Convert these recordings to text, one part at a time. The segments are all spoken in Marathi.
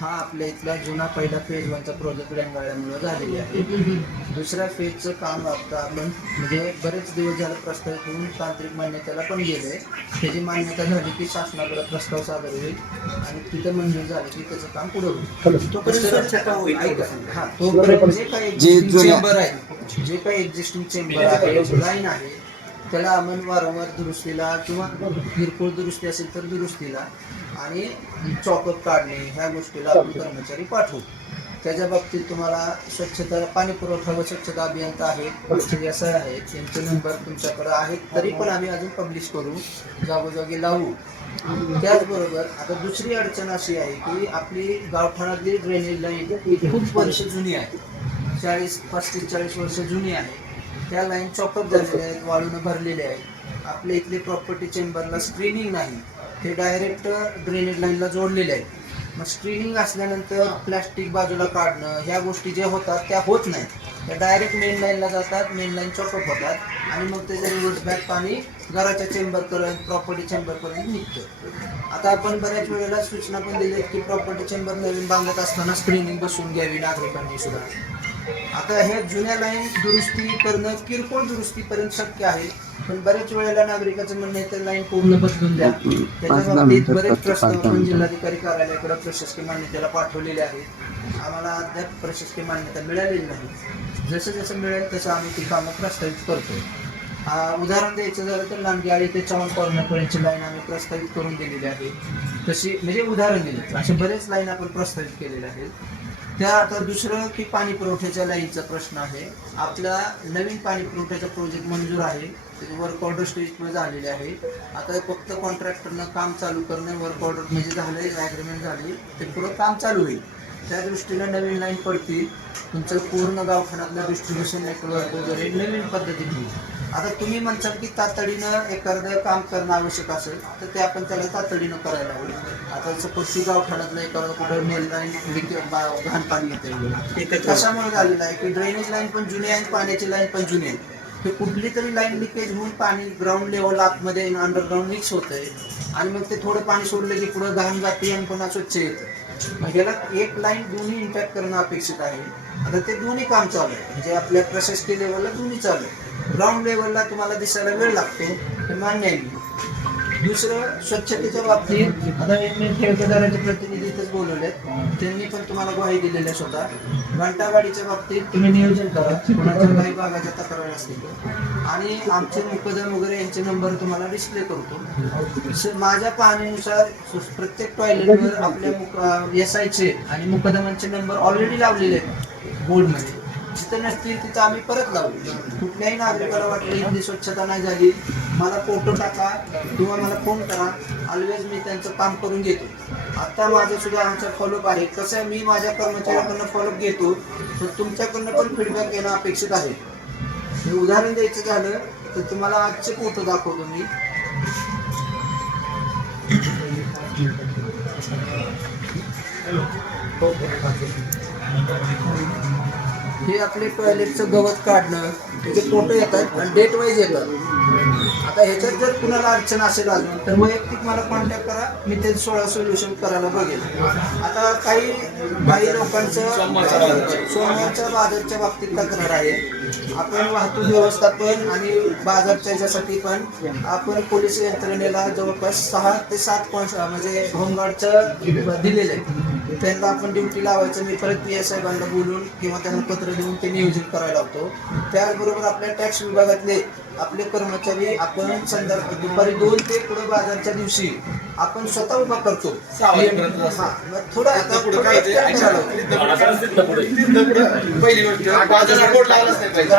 हा आपल्या इथला जुना पहिला फेज वनचा प्रोजेक्ट रेंगाळल्यामुळे झालेली आहे. दुसऱ्या फेजचं काम आता आपण म्हणजे बरेच दिवस झालं प्रस्तावित होऊन तांत्रिक मान्यतेला पण गेले त्याची मान्यता झाली की शासनाकडे प्रस्ताव सादर होईल आणि तिथं मंजूर झालं की त्याचं काम पुढे होईल. तोपर्यंत. हा तोपर्यंत जे काही चेंबर आहे जे काही एक्झिस्टिंग चेंबर आहे लाईन आहे त्याला आपण वारंवार दुरुस्तीला किंवा किरकोळ दुरुस्ती असेल तर दुरुस्तीला. आणि चॉकअप काढणे ह्या गोष्टीला आपण कर्मचारी पाठवू. त्याच्या बाबतीत तुम्हाला स्वच्छता पाणी पुरवठा व स्वच्छता अभियंता आहेत व्यवसाय आहेत यांचे नंबर तुमच्याकडे आहेत तरी पण आम्ही अजून पब्लिश करू जागोजागी लावू. त्याचबरोबर आता दुसरी अडचण अशी आहे की आपली गावठाणातली ड्रेनेज लाईन ही खूप वर्ष जुनी आहे. चाळीस पस्तीस चाळीस वर्ष जुनी आहे. त्या लाईन चॉकअप झालेल्या आहेत वाळून भरलेल्या आहेत. आपल्या इथले प्रॉपर्टी चेंबरला स्क्रीनिंग नाही. हे डायरेक्ट ड्रेनेज लाईनला जोडलेले आहेत. मग स्क्रीनिंग असल्यानंतर प्लॅस्टिक बाजूला काढणं ह्या गोष्टी ज्या होतात त्या होत नाही त्या डायरेक्ट मेन लाईनला जातात मेन लाईन चॉकअप होतात आणि मग त्याचं रिव्हर्स बॅक पाणी घराच्या चेंबरपर्यंत प्रॉपर्टी चेंबरपर्यंत निघतं. आता आपण बऱ्याच वेळेला सूचना पण दिली की प्रॉपर्टी चेंबर नवीन बांधत असताना स्क्रीनिंग बसवून घ्यावी नागरिकांनी सुद्धा. आता हे जुन्या लाईन दुरुस्ती करणं किरकोळ दुरुस्तीपर्यंत शक्य आहे. पण बरेच वेळेला नागरिकाचं म्हणणं आहे तर लाईन पूर्ण बदलून द्या. त्याच्या बाबतीत बरेच प्रस्ताव आपण जिल्हाधिकारी कार्यालयाकडे प्रशासकीय मान्यतेला पाठवलेले आहेत. आम्हाला अद्याप प्रशासकीय मान्यता मिळालेली नाही. जसं जसं मिळेल तसं आम्ही ती कामं प्रस्तावित करतो उदाहरण द्यायचं झालं तर लांडगी ते चव्हाण कॉर्नरपर्यंतची लाईन आम्ही प्रस्तावित करून दिलेली आहे. तशी म्हणजे उदाहरण दिले. असे बरेच लाईन आपण प्रस्तावित केलेल्या आहेत. त्या आता दुसरं की पाणी पुरवठ्याच्या लाईनचा प्रश्न आहे. आपला नवीन पाणी पुरवठ्याचा प्रोजेक्ट मंजूर आहे. त्याचे वर्क ऑर्डर स्टेजमध्ये झालेले आहे. आता फक्त कॉन्ट्रॅक्टरनं काम चालू करणं वर्क ऑर्डर म्हणजे झालं ॲग्रीमेंट झाली ते पुढं काम चालू होईल. त्या दृष्टीनं नवीन लाईन पडतील. तुमचं पूर्ण गावठाणातलं डिस्ट्रीब्युशन नेटवर्क वगैरे नवीन पद्धतीने होईल. आता तुम्ही म्हणसाल की तातडीनं एखादं काम करणं आवश्यक असेल तर ते आपण त्याला तातडीनं करायला हवं. आता सपोज गावठाणातलं एखादं कुठं मेल लाईन घाण पाणी येते ते कशामुळे झालेलं आहे की ड्रेनेज लाईन पण जुनी आहे पाण्याची लाईन पण जुनी आहे. ते कुठली तरी लाईन लिकेज होऊन पाणी ग्राउंड लेवल आतमध्ये अंडरग्राऊंड मिक्स होतंय. आणि मग ते थोडं पाणी सोडलं की पुढं घाण जाते आणि पुन्हा स्वच्छ येतं. मग ह्याला एक लाईन दोन्ही इम्पॅक्ट करणं अपेक्षित आहे. आता ते दोन्ही काम चालू आहे. म्हणजे आपल्या प्रशासकीय लेवलला दोन्ही चालू आहे. ग्राउंड लेवलला तुम्हाला दिसायला वेळ लागतो हे मान्य आहे दुसरं स्वच्छतेच्या बाबतीत आता मी ठेकेदाराचे प्रतिनिधी इथेच आहेत त्यांनी पण तुम्हाला ग्वाही दिलेल्या आहे स्वतः. घंटावाडीच्या बाबतीत तुम्ही नियोजन करा. कोणाच्या काही भागाच्या तक्रार असतील आणि आमचे मुकदम वगैरे यांचे नंबर तुम्हाला डिस्प्ले करतो. माझ्या पाहणीनुसार प्रत्येक टॉयलेटवर आपल्या मुक एस आयचे आणि मुकदमांचे नंबर ऑलरेडी लावलेले आहेत. बोर्डमध्ये जिथं नसतील तिथं आम्ही परत लावू. कुठल्याही नागरिकाला वाटलं इथली स्वच्छता नाही झाली मला फोटो टाका किंवा मला फोन करा ऑलवेज मी त्यांचं काम करून घेतो. आता माझं सुद्धा आमचा फॉलोअप आहे. कसं आहे मी माझ्या कर्मचाऱ्याकडनं फॉलोअप घेतो तर तुमच्याकडनं पण फीडबॅक येणं अपेक्षित आहे. हे उदाहरण द्यायचं झालं तर तुम्हाला आजचे फोटो दाखवतो मी. हे आपले टॉयलेटचं गवत काढणं त्याचे फोटो येतात आणि डेट वाईज येतात. आता ह्याच्यात जर कुणाला अडचण असेल अजून तर वैयक्तिक मला कॉन्टॅक्ट करा मी ते सोळा सोल्युशन करायला बघेन आता काही काही लोकांचं सोमवारच्या बाजारच्या बाबतीत तक्रार आहे. आपण वाहतूक व्यवस्थापन आणि बाजारच्या याच्यासाठी पण आपण पोलीस यंत्रणेला जवळपास सहा ते सात पॉईंट म्हणजे होमगार्डचं दिलेलं आहे. त्यांना आपण ड्युटी लावायचं मी परत पी एस साहेबांना बोलून किंवा त्यांना पत्र देऊन ते नियोजन करायला लावतो. त्याचबरोबर आपल्या टॅक्स विभागातले आपले कर्मचारी आपण संदर्भ दुपारी दोन ते पुढे बाजारच्या दिवशी आपण स्वतः उभा करतो. हा मग थोडं आता थोडं extend करायला लावतो. पहिली गोष्ट बाजारात बोर्ड लावलाच नाही पाहिजे.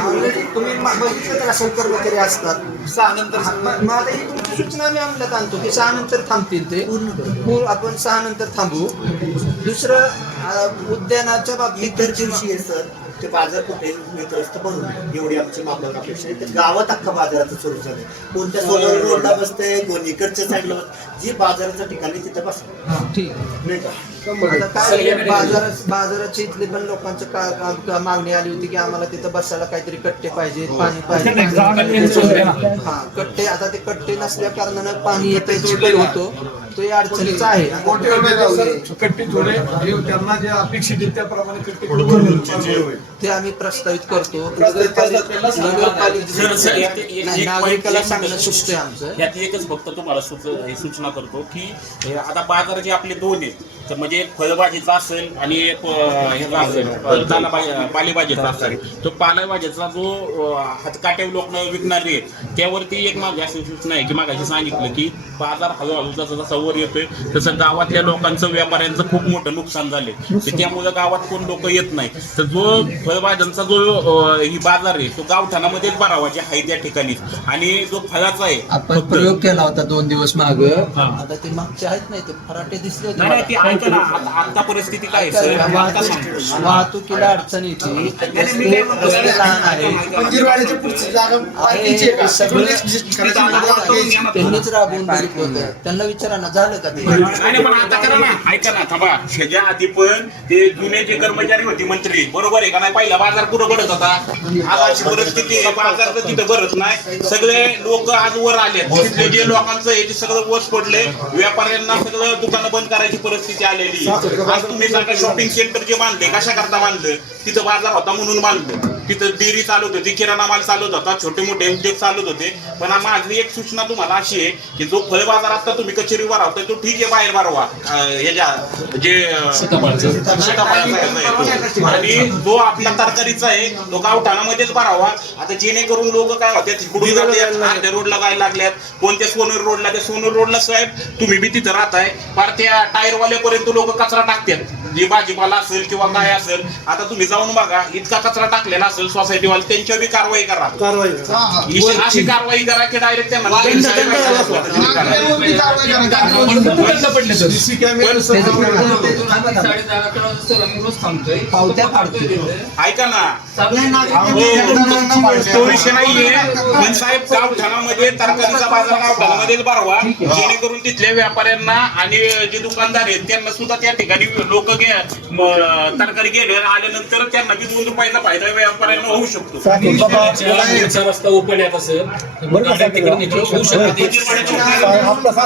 Already तुम्ही मा- बघितलं असेल कर्मचारी असतात. सहा नंतर मग मग आता ही तुमची सूचना आम्ही अंमलात आणतो की सहा नंतर थांबतील ते. पूर्ण आपण सहा नंतर थांबू. दुसरं अं, उद्यानाच्या बाबतीत इतर दिवशी आहे सर. ते बाजार कुठे वित्रस्त बनू नये एवढी आमची मागणी अपेक्षा आहे. तर गावात अख्खा बाजाराचं स्वरूप झालं. कोणत्या सोलर रोडला बसतंय कोण इकडच्या साईडला बस जी बाजाराच्या ठिकाणी तिथं बस हा ठीक नाही का? आता काय बाजारात बाजाराची इथली पण लोकांचं का- का- का- मागणी आली होती की आम्हाला तिथं बसायला काहीतरी कट्टे पाहिजे पाणी पाहिजे. हा कट्टे आता ते कट्टे नसल्या कारणानं पाणी येतं होतो. तो या अडचणीचा आहे. हे त्यांना जे अपेक्षित आहे त्याप्रमाणे ते आम्ही प्रस्तावित करतो. नागरिकाला सांगणं सुचतंय आमचं. यात एकच फक्त तुम्हाला सुच हे सूचना करतो की आता बाजार जे आपले दोन आहेत. तर म्हणजे एक फळभाजीचा असेल आणि एक ह्याचा असेल. दाना पालेभाजीचा असेल. तो पालेभाजीचा जो अं, हातकाटे लोक विकणारे आहेत त्यावरती एक माझी अशी सूचना आहे की मागाशी सांगितलं की बाजार हळूहळू जसा जसा वर येतोय तसं गावातल्या लोकांचं व्यापाऱ्यांचं खूप मोठं नुकसान झाले तर त्यामुळे गावात कोण लोक येत नाही. तर जो फळभाज्यांचा जो ही बाजार आहे तो गावठाणामध्येच भरावा जे आहे त्या ठिकाणी. आणि जो फळाचा आहे आपण प्रयोग केला होता दोन दिवस माग. आता ते मागचे आहेत नाही ते फराटे दिसले होते. ऐका ना आता आता परिस्थिती काय आहे, सर? आता वाहतूक-. वाहतुकीला अडचण येते. रस्ते रस्ते लहान आहे मंदिरवाड्याची पुढची जागा पार्किंगची आहे का? सगळं- करायची वाटते. त्यांनीच राबवून होतं. त्यांना विचारा ना झालं का ते? नाही नाही, पण आता करा ना. ऐका ना थांबा. ह्याच्या आधी पण ते जुने जे कर्मचारी होते मंत्री बरोबर आहे का नाही? पहिला बाजार कुठं भरत होता? आज अशी परिस्थिती आहे बाजार तर तिथं भरत नाही. सगळे लोक आज वर आले तिथले जे लोकांचं ते सगळं वस पडले. व्यापाऱ्यांना सगळं दुकानं बंद करायची परिस्थिती आलेली. आज तुम्ही सांगा शॉपिंग सेंटर जे बांधले कशा करता बांधलं? तिथं बाजार होता म्हणून बांधलं. तिथं डेअरी चालत होती किराणा माल चालत होता छोटे मोठे उद्योग चालत होते. पण माझी एक सूचना तुम्हाला अशी आहे की जो फळ बाजार आता तुम्ही कचेरीवर राहताय तो ठीक आहे बाहेर भरवा. अं, ह्याच्या जे सीताफळाचा. आणि जो आपला तरकारीचा आहे तो गावठाणामध्येच भरावा. आता जेणेकरून लोक काय होते तिकडून अर्ध्या रोडला जायला लागल्यात. कोणत्या सोनर रोडला त्या सोनर रोडला साहेब तुम्ही बी तिथं राहताय. पार त्या टायरवाल्यापर्यंत लोक कचरा टाकतात. जे भाजीपाला असेल किंवा काय असेल आता तुम्ही जाऊन बघा इतका कचरा टाकलेला असेल सोसायटीवाले त्यांच्यावर बी कारवाई करा. कारवाई अशी कारवाई करा की डायरेक्ट त्यांना दंड- नागरिकांवरती कारवाई करा. नागरिकांवरती सीसी कॅमेरे पावत्या काढतोय ऐका ना. आम्ही हो, जणांना पाहिजे. तो विषय नाहीये. पण साहेब गावठाणामध्ये तरकारीचा बाजार गावठाणामध्येच भरवा जेणेकरून तिथल्या व्यापाऱ्यांना आणि जे दुकानदार आहेत त्यांना सुद्धा त्या ठिकाणी लोक तरकारी गेले आल्यानंतर त्यांना बी दोन रुपयाचा फायदा व्यापाऱ्यांना होऊ शकतो. रस्ता ओपन आहे आता सर. तिकडे होऊ शकते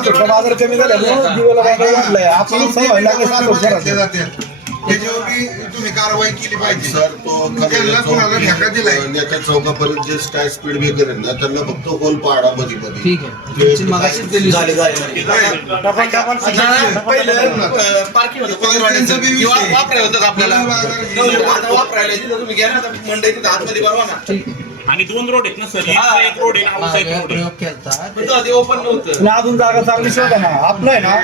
बाजार कमी झाल्यामुळे दिवेला बाजार वाढलाय. आपण सही व्हायला लागले सासवडचा त्याच्यावरती तुम्ही कारवाई केली पाहिजे. सर तो त्यांना कोणाला ठेका दिलाय? नेत्या चौकापर्यंत जे काय स्पीड ब्रेकर आहे ना त्यांना फक्त होल पाडा मध्ये मध्ये ठीक आहे. मगाशीच दिली झाले झाले. पार्किंग होतं मंदिरवाड्याचं किंवा वापरायला होतं का आपल्याला? आता वापरायला तिथं तुम्ही घ्या ना आता मंडई तिथं आतमध्ये भरवा ना. ठीक आहे. आणि दोन रोड आहेत ना सर? एक रोड आहे ना आमचा एक रोड आहे. प्रयोग केलता. पण तेव्हा ते ओपन नव्हतं. अजून जागा चांगली शोधा ना. आपलं आहे ना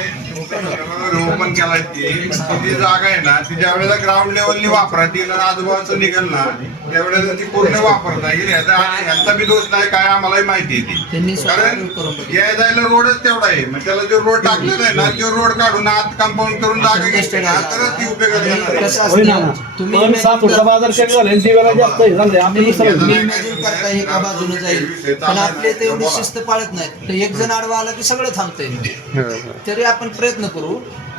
ओपन केलाय ती. ती जागा आहे ना ती ज्या वेळेला ग्राउंड लेवलनी वापरा ती आजूबाजूचं निघेल ना त्यावेळेला ती पूर्ण वापरता येईल. याचा बी दोष नाही काय आम्हालाही माहिती आहे ती. त्यांनी स्वतः कारण. या जायला रोडच तेवढा आहे. मग त्याला जो रोड टाकलेला आहे ना तो रोड काढून आत कंपाऊंड करून जागा घेतली ना. तरच ती उपयोगाला येणार आपले ते एवढी शिस्त पाळत नाहीत. तर एक जण आडवा आला की सगळं थांबतंय. तरी आपण प्रयत्न करू.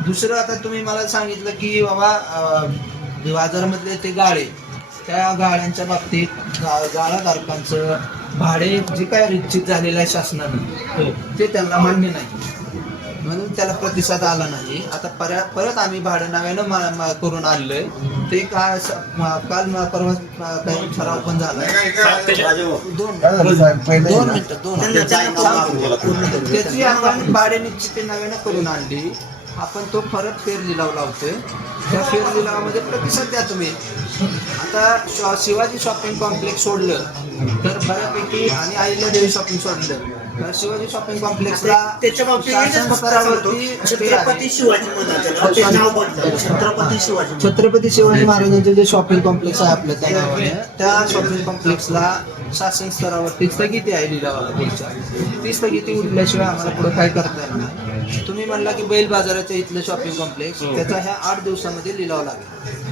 दुसरं आता तुम्ही मला सांगितलं की बाबा बाजारामधले ते गाळे त्या गाळ्यांच्या बाबतीत गाळाधारकांचं भाडे जे काय निश्चित झालेलं आहे शासनाने ते त्यांना मान्य नाही. म्हणून त्याला प्रतिसाद आला नाही. आता परत परत आम्ही भाडं नव्यानं करून आणलंय. ते काय काल परवा काही ठराव पण दोन झालं दोन? मिनिटं. दोन. त्याची आपण भाडे निश्चिती नव्यानं करून आणली. आपण तो परत फेर लिलाव लावतोय. त्या फेर लिलावामध्ये प्रतिसाद द्या तुम्ही. आता शिवाजी शॉपिंग कॉम्प्लेक्स सोडलं तर बऱ्यापैकी आणि आईला देवी शॉपिंग सोडलं. शिवाजी शॉपिंग कॉम्प्लेक्सला त्याच्या बाबतीत छत्रपती शिवाजी छत्रपती शिवाजी महाराज. छत्रपती शिवाजी महाराजांचे जे शॉपिंग कॉम्प्लेक्स आहे आपल्या त्या त्या शॉपिंग कॉम्प्लेक्सला शासन स्तरावरती स्थगिती आहे लिलावाला पुढच्या. ती स्थगिती उठल्याशिवाय आम्हाला पुढे काय करता येणार नाही. तुम्ही म्हणला की बैल बाजाराच्या इथलं शॉपिंग कॉम्प्लेक्स त्याचा ह्या आठ दिवसामध्ये लिलाव लागेल.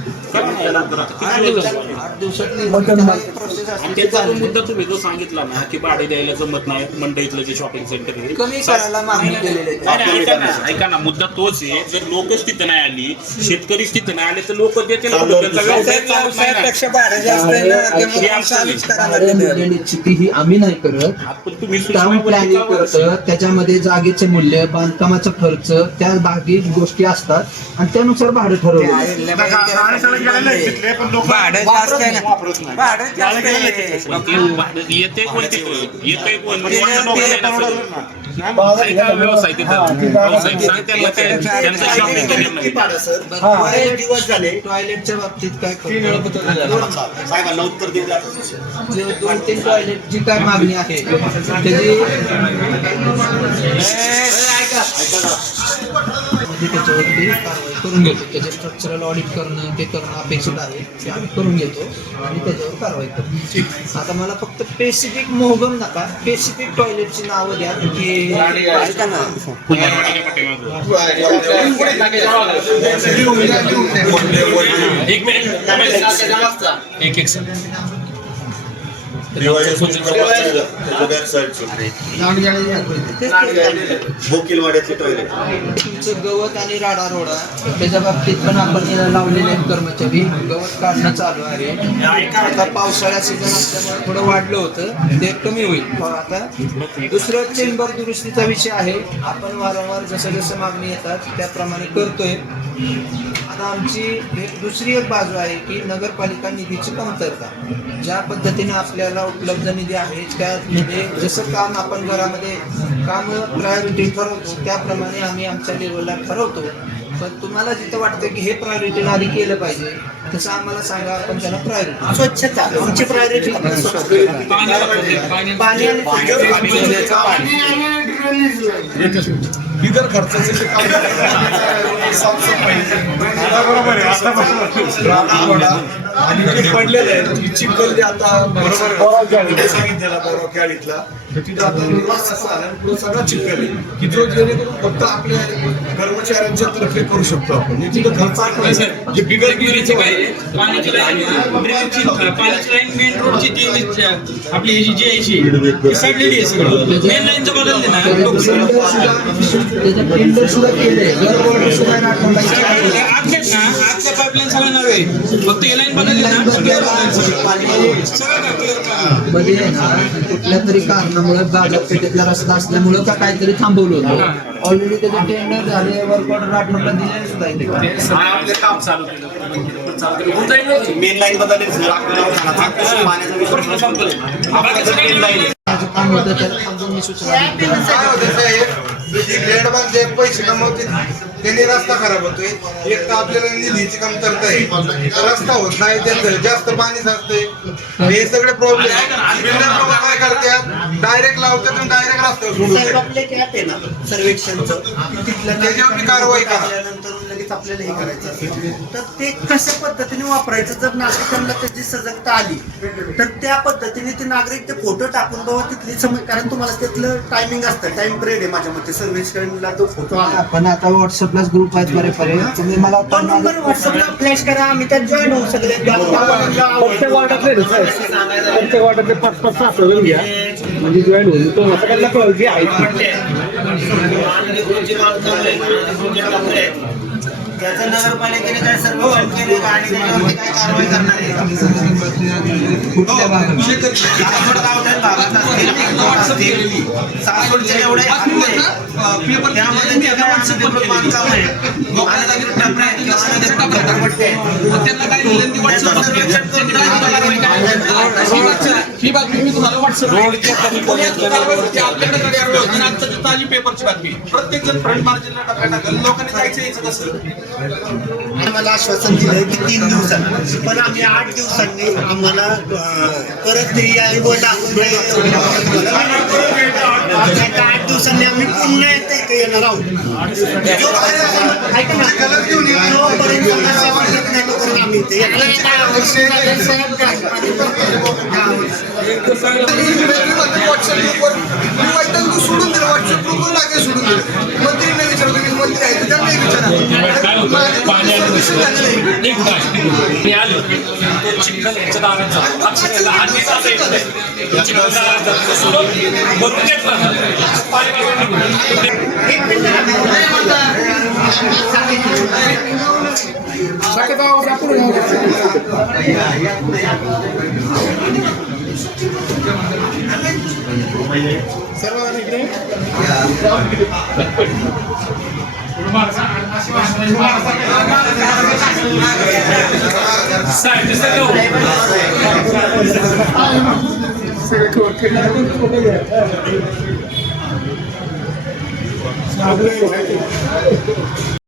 त्याचा मुद्दा तुम्ही जो सांगितला ना की भाडे द्यायला जमत नाही मंडईतलं जे शॉपिंग सेंटर आहे कमी करायला मागणी केलेली आहे. नाही, नाही, ऐका ना ऐका ना मुद्दा तोच आहे जर लोकच तिथं नाही आली शेतकरीच तिथं नाही आले तर लोक देतील कुठं? त्यांचा व्यवसाय चालत नाही ना. व्यवसायापेक्षा भाडं जास्त आहे ना, त्यामुळे हे करायला लागलेली आहे. ही आम्ही नाही करत आपण तुम्ही टाउन प्लॅनिंग? करतं त्याच्यामध्ये जागेचे मूल्य बांधकामाचा खर्च त्या बाकी गोष्टी असतात आणि त्यानुसार भाडं ठरवलं भाडं जास्त आहे ना भाडं जास्त आहे. येते कोण तिथं येते कोण? ऐका व्यवसाय व्यवसाय सांग त्यांना काय त्यांचा किती सर बरेच दिवस झाले टॉयलेटच्या बाबतीत काय करतो साहेबांना उत्तर देऊ द्या जे दोन तीन टॉयलेटची काय मागणी आहे त्याची म्हणजे त्याच्यावरती कारवाई करून घेतो. त्याचे स्ट्रक्चरल ऑडिट करणं ते करणं अपेक्षित आहे. ते आम्ही करून घेतो आणि त्याच्यावर कारवाई करतो. आता मला फक्त स्पेसिफिक मोहगम नका स्पेसिफिक टॉयलेटची नावं द्या की ऐका ना. एक मिनिट. एक एक टॉयलेट तुमचं गवत आणि राडा रोडा त्याच्या बाबतीत पण आपण लावलेले आहेत कर्मचारी. गवत काढणं चालू आहे. आता पावसाळ्या सीझन असल्यामुळे थोडं वाढलं होतं. ते कमी होईल. पण आता दुसरं चेंबर दुरुस्तीचा विषय आहे. आपण वारंवार जसं जसं मागणी येतात त्याप्रमाणे करतोय. आता आमची एक दुसरी एक बाजू आहे की नगरपालिका निधीची कमतरता. ज्या पद्धतीने आपल्याला उपलब्ध निधी आहे त्यामध्ये जसं काम आपण घरामध्ये काम प्रायोरिटी ठरवतो त्याप्रमाणे आम्ही आमच्या लेवलला ठरवतो. पण तुम्हाला जिथं वाटतं की हे प्रायोरिटी आधी केलं पाहिजे तसं आम्हाला सांगा आपण त्याला प्रायोरिटी स्वच्छता आमची प्रायोरिटी पाणी इतर खर्चाचे काम आणि जे पडलेले आहेत ही चिखल जे आता बरोबर सांगितलेला बरोबर कॅळीतला तिथे आता निर्माण असं आलं आणि पुढे सगळा चिखल आहे. की जो जेणेकरून फक्त आपल्या कर्मचाऱ्यांच्या तर्फे करू शकतो आपण. तिथं खर्च. जे बिगर पाण्याची लाईन मेन रोडची ती आपली जी आहे ती सडलेली आहे सगळं. मेन लाईनचं बदलले ना. टेंडर सुद्धा सुद्धा ना पाईपलाईन सगळं नव्हे फक्त ही बदलली ना? मध्ये ना कुठल्या तरी कारणामुळे बाजारपेठेतला रस्ता असल्यामुळं का काहीतरी थांबवलं होतं ऑलरेडी त्याचे टेंडर झाले वर्क ऑर्डर आठवडा दिले सुद्धा इथे आपलं काम चालू. मेन लाईन बदलली पाण्याचा काम होतं त्याला मी सूचना काय होतं साहेब जी जे पैसे कमवते. त्यांनी रस्ता खराब होतोय. एक तर आपल्याला निधीची कमतरता आहे. रस्ता होत नाही त्यांचं जास्त पाणी साचतंय. हे सगळे प्रॉब्लेम काय करतात? डायरेक्ट लावतात आणि डायरेक्ट रस्त्यावर सोडून सर्वेक्षणचं. त्याच्यावर कारवाई करा. लगेच आपल्याला हे करायचं असेल. तर ते कशा पद्धतीने वापरायचं? जर नागरिकांना त्याची सजगता आली तर त्या पद्धतीने ते नागरिक ते फोटो टाकून बाबा तिथली समज कारण तुम्हाला तिथलं टायमिंग असतं. टाइम पिरियड आहे माझ्या मते सर्व्हिसला तो फोटो आला. आपण आता व्हॉट्सअपलाच ग्रुप आहेत बरे बरे. तुम्ही मला तो नंबर व्हॉट्सअपला फ्लॅश करा. आम्ही त्यात जॉईन होऊ सगळे. प्रत्येक वार्डातले प्रत्येक वार्डातले पाच पाच सहा सगळं घ्या. म्हणजे जॉईन होईल तो सगळ्यांना कळलं की त्याचं नगरपालिकेने काय सर्व केले आणि त्याच्यावरती काय कारवाई करणार आहे? कुठल्या भागात? सासवड गावठाण भागात असतील, सासवडचे जेवढे हल्ले, त्यामध्ये जे काय अनधिकृत बांधकाम आहे, अनधिकृत टपऱ्या आहेत किंवा अनधिकृत झोपडपट्टी आहेत, त्याचं सर्वेक्षण करून कारवाई करायची. ही बातमी मी तुम्हाला व्हॉट्सअप ताजी पेपरची बातमी प्रत्येक जण फ्रंट मार्जिनला टाका टाकल लोकांनी जायचं यायचं कसं? आम्हाला आश्वासन दिलंय की तीन दिवसात पण आम्ही आठ दिवसांनी आम्हाला परत ते आठ दिवसांनी आम्ही पुन्हा इथे येणार आहोत. इथे सोडून दिलं व्हॉट्सअप ग्रुपवर लागेल सोडून दिलं मंत्रीने विचारलं की मंत्री आहे तर त्यांनाही विचारा काय होतं एक तास मी आलो तो चिखल याच्या दारात जातो अक्षरशः आधीच असं